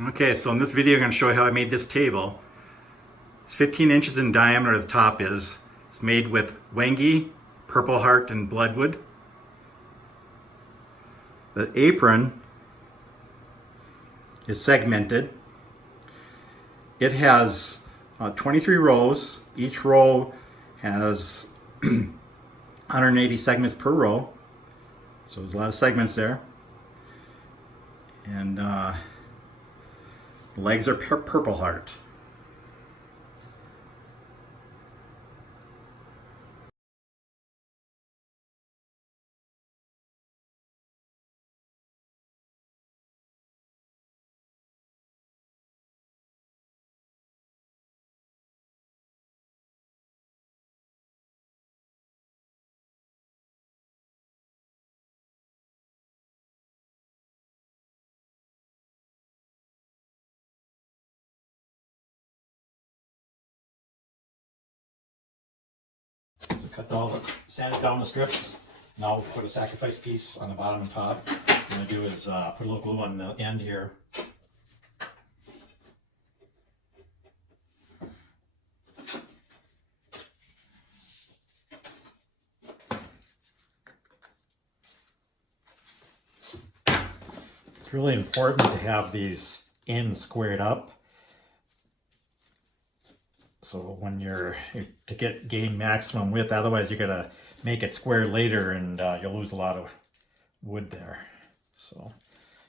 Okay, so in this video I'm going to show you how I made this table. It's 15 inches in diameter, the top is. It's made with Wenge, Purpleheart, and Bloodwood. The apron is segmented. It has 23 rows. Each row has 180 segments per row. So there's a lot of segments there. And the legs are Purpleheart. So sand it down the strips. Now put a sacrifice piece on the bottom and top. What I'm going to do is put a little glue on the end here. It's really important to have these ends squared up. So when to gain maximum width, otherwise you're gonna make it square later and you'll lose a lot of wood there. So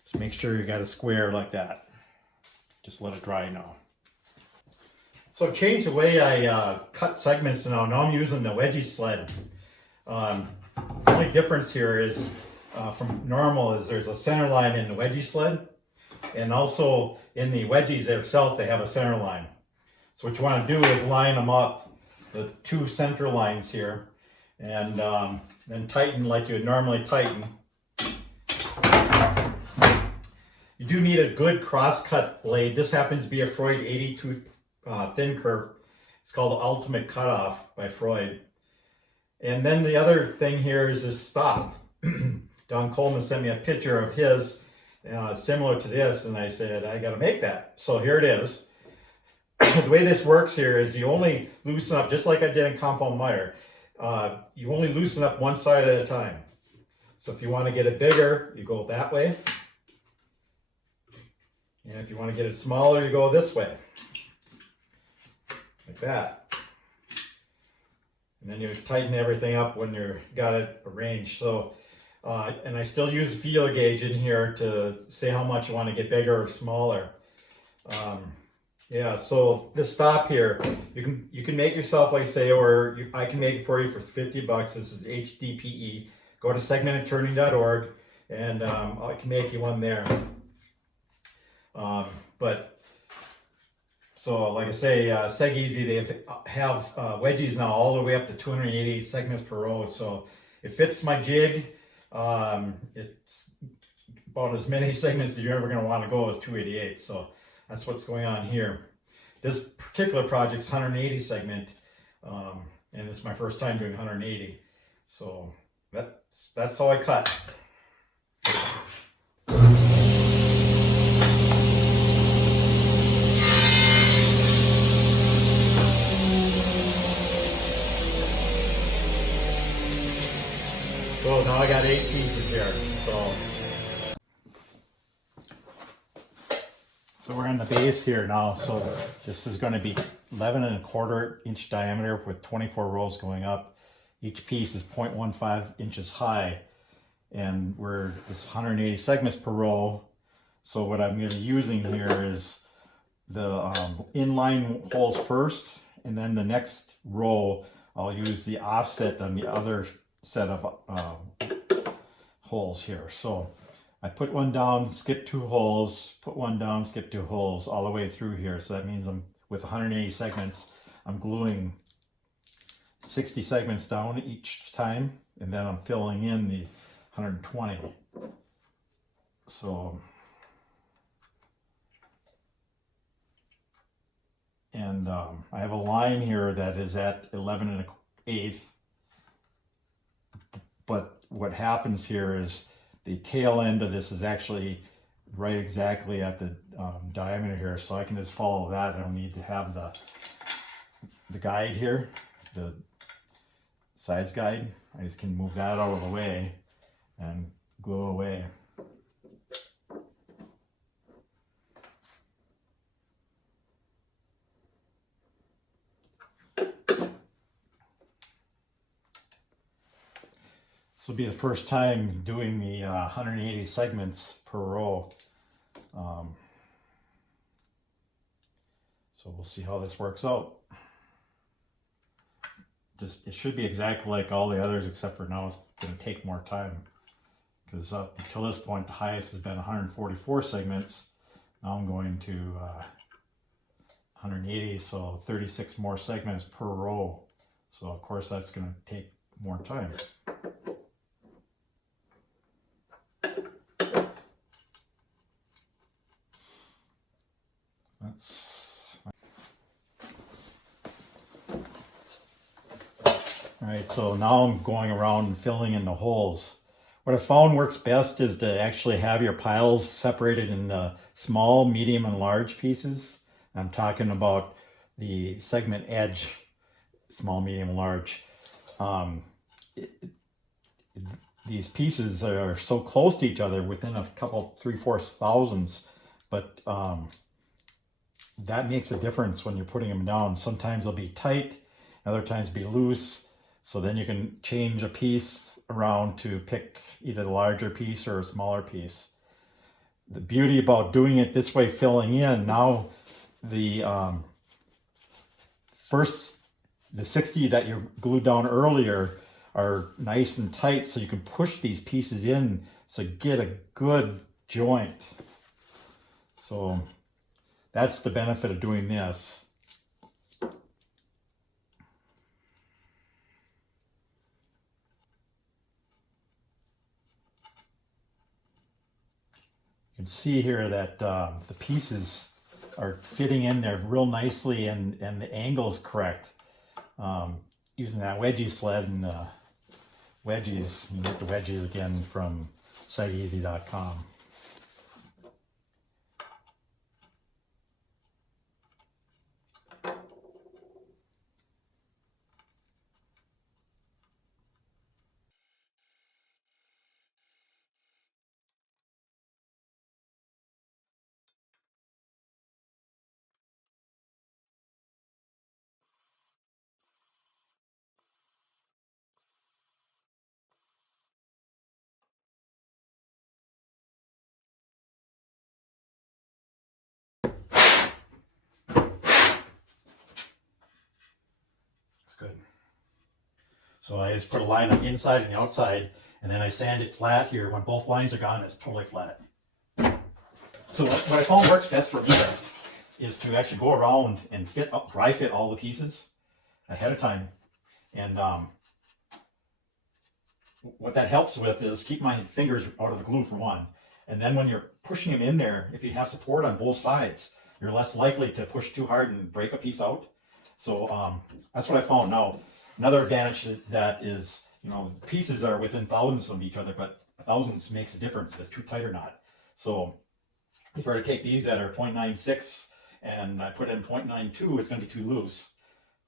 just make sure you got a square like that. Just let it dry now. So I've changed the way I cut segments now. Now I'm using the wedgie sled. The only difference here is from normal is there's a center line in the wedgie sled, and also in the wedgies themselves they have a center line. So what you want to do is line them up, the two center lines here, and then tighten like you would normally tighten. You do need a good cross-cut blade. This happens to be a Freud 80 tooth thin curve. It's called the Ultimate Cutoff by Freud. And then the other thing here is this stop. Don Coleman sent me a picture of his similar to this, and I said, I got to make that. So here it is. The way this works here is you only loosen up, just like I did in compound miter, you only loosen up one side at a time. So if you want to get it bigger, you go that way. And if you want to get it smaller, you go this way. Like that. And then you tighten everything up when you've got it arranged. So, and I still use a feeler gauge in here to say how much you want to get bigger or smaller. Yeah, so this stop here, you can make yourself, like say, or I can make it for you for 50 bucks. This is HDPE. Go to segmentedturning.org and I can make you one there. But so like I say, Seg Easy, they have wedgies now all the way up to 280 segments per row. So it fits my jig. It's about as many segments that you're ever going to want to go as 288. So that's what's going on here. This particular project's 180 segment, and it's my first time doing 180. So that's how I cut. So now I got 8 pieces here. So we're on the base here now. So this is going to be 11¼ inch diameter with 24 rows going up. Each piece is 0.15 inches high, and it's 180 segments per row. So what I'm going to be using here is the inline holes first, and then the next row I'll use the offset on the other set of holes here. So I put one down, skip 2 holes, put one down, skip 2 holes all the way through here. So that means with 180 segments, I'm gluing 60 segments down each time, and then I'm filling in the 120. So, and I have a line here that is at 11⅛. But what happens here is the tail end of this is actually right exactly at the diameter here, so I can just follow that. I don't need to have the guide here, the size guide. I just can move that out of the way and glue away. This will be the first time doing the 180 segments per row. So we'll see how this works out. It should be exactly like all the others, except for now it's going to take more time, because up until this point the highest has been 144 segments. Now I'm going to 180, so 36 more segments per row. So of course that's going to take more time. Alright, so now I'm going around and filling in the holes. What I found works best is to actually have your piles separated in small, medium, and large pieces. I'm talking about the segment edge, small, medium, and large. These pieces are so close to each other, within a couple, 3/4 thousandths, but that makes a difference when you're putting them down. Sometimes they'll be tight, other times be loose. So then you can change a piece around to pick either the larger piece or a smaller piece. The beauty about doing it this way, filling in, now the 60 that you glued down earlier are nice and tight, so you can push these pieces in so you get a good joint. So that's the benefit of doing this. You can see here that the pieces are fitting in there real nicely, and the angle is correct. Using that wedgie sled and wedgies, you can get the wedgies again from siteeasy.com. Good. So I just put a line on the inside and the outside, and then I sand it flat here. When both lines are gone, it's totally flat. So what I found works best for me is to actually go around and dry fit all the pieces ahead of time. And what that helps with is keep my fingers out of the glue, for one. And then when you're pushing them in there, if you have support on both sides, you're less likely to push too hard and break a piece out. So that's what I found. Now, another advantage to that is, pieces are within thousandths of each other, but thousandths makes a difference if it's too tight or not. So if I were to take these that are 0.96 and I put in 0.92, it's going to be too loose.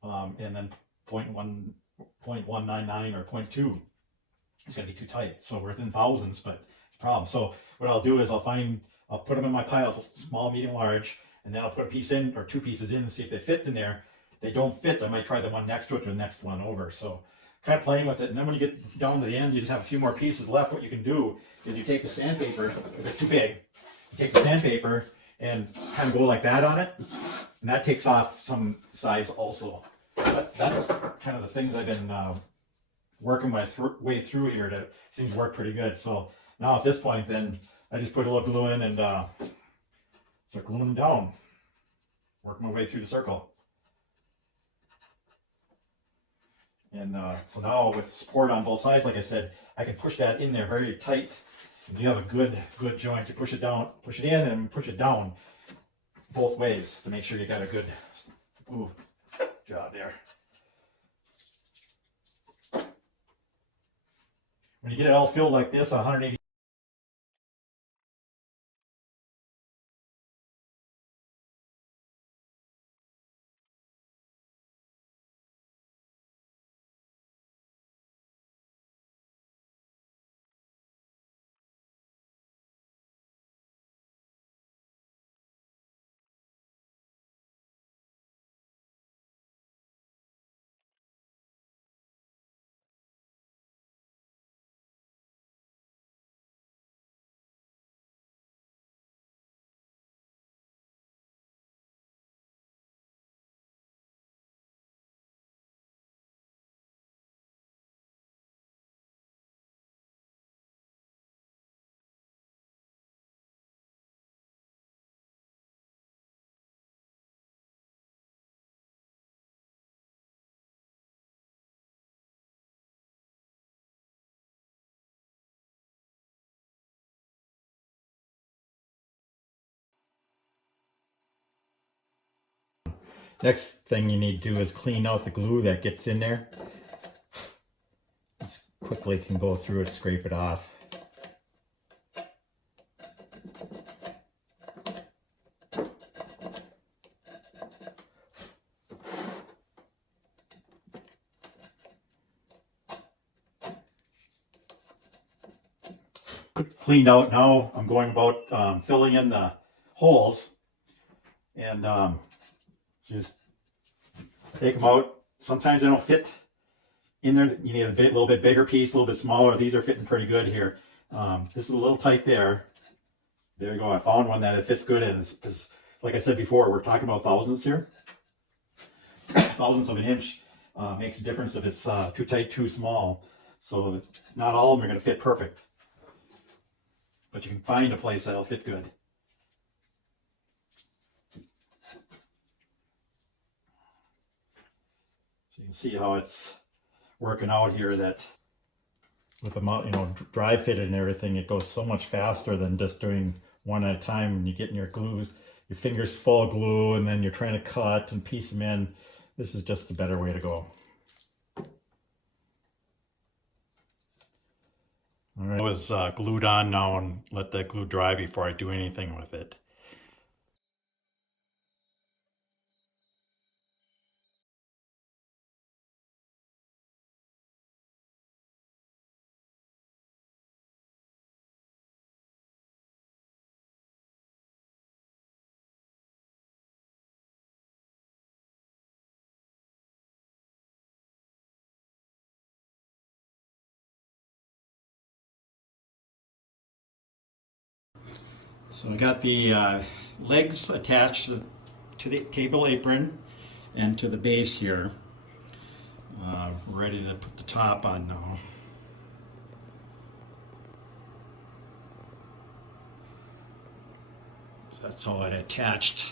And then 0.199 or 0.2, it's going to be too tight. So we're within thousandths, but it's a problem. So what I'll do is I'll put them in my piles, small, medium, large, and then I'll put a piece in or two pieces in and see if they fit in there. If they don't fit, I might try the one next to it or the next one over. So kind of playing with it. And then when you get down to the end, you just have a few more pieces left. What you can do is you take the sandpaper, if it's too big, you take the sandpaper and kind of go like that on it. And that takes off some size also. But that's kind of the things I've been working my way through here to seem to work pretty good. So now at this point, then I just put a little glue in and start gluing them down. Work my way through the circle. And so now with support on both sides, like I said, I can push that in there very tight. And you have a good joint to push it down, push it in and push it down both ways to make sure you got a good job there. When you get it all filled like this, 180 Next thing you need to do is clean out the glue that gets in there. Just quickly can go through it, scrape it off. Cleaned out. Now I'm going about filling in the holes, and so just take them out. Sometimes they don't fit in there. You need a little bit bigger piece, a little bit smaller. These are fitting pretty good here. This is a little tight there. There you go. I found one that it fits good in. Is like I said before, we're talking about thousandths here. Thousandths of an inch makes a difference if it's too tight, too small. So not all of them are going to fit perfect. But you can find a place that'll fit good. So you can see how it's working out here, that with the dry fitted and everything, it goes so much faster than just doing one at a time. And you get in your glue, your fingers full of glue, and then you're trying to cut and piece them in. This is just a better way to go. All right, it was glued on now, and let that glue dry before I do anything with it. So I got the legs attached to the table apron and to the base here. Ready to put the top on now. So that's how I attached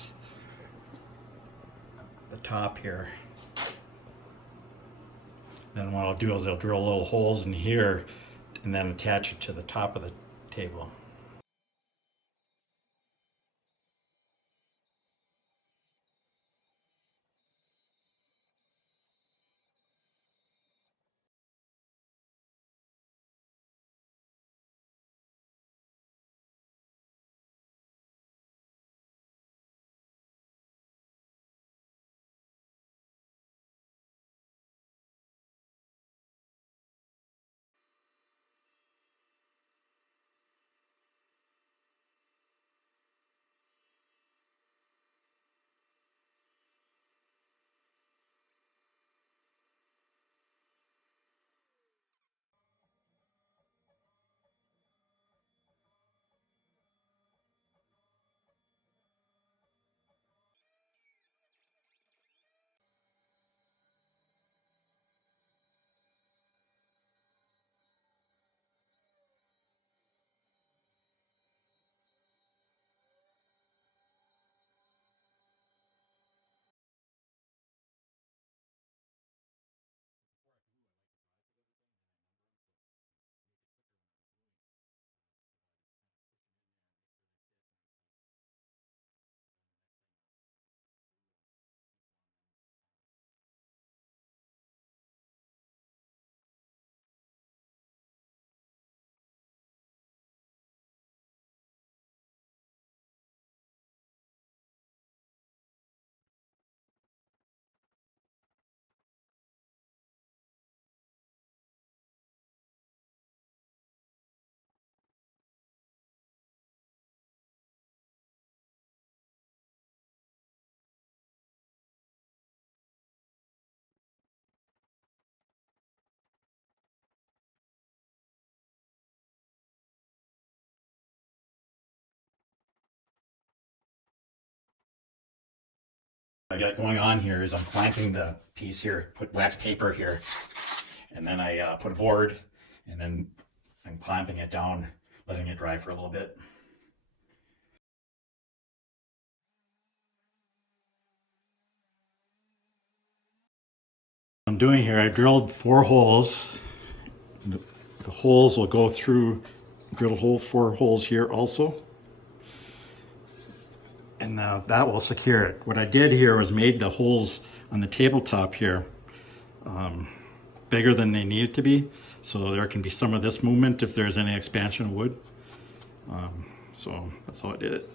the top here. Then what I'll do is I'll drill little holes in here and then attach it to the top of the table. What I got going on here is I'm clamping the piece here, put wax paper here, and then I put a board, and then I'm clamping it down, letting it dry for a little bit. I'm doing here, I drilled 4 holes. The holes will go through, drill 4 holes here also. And that will secure it. What I did here was made the holes on the tabletop here bigger than they needed to be, so there can be some of this movement if there's any expansion of wood. So that's how I did it.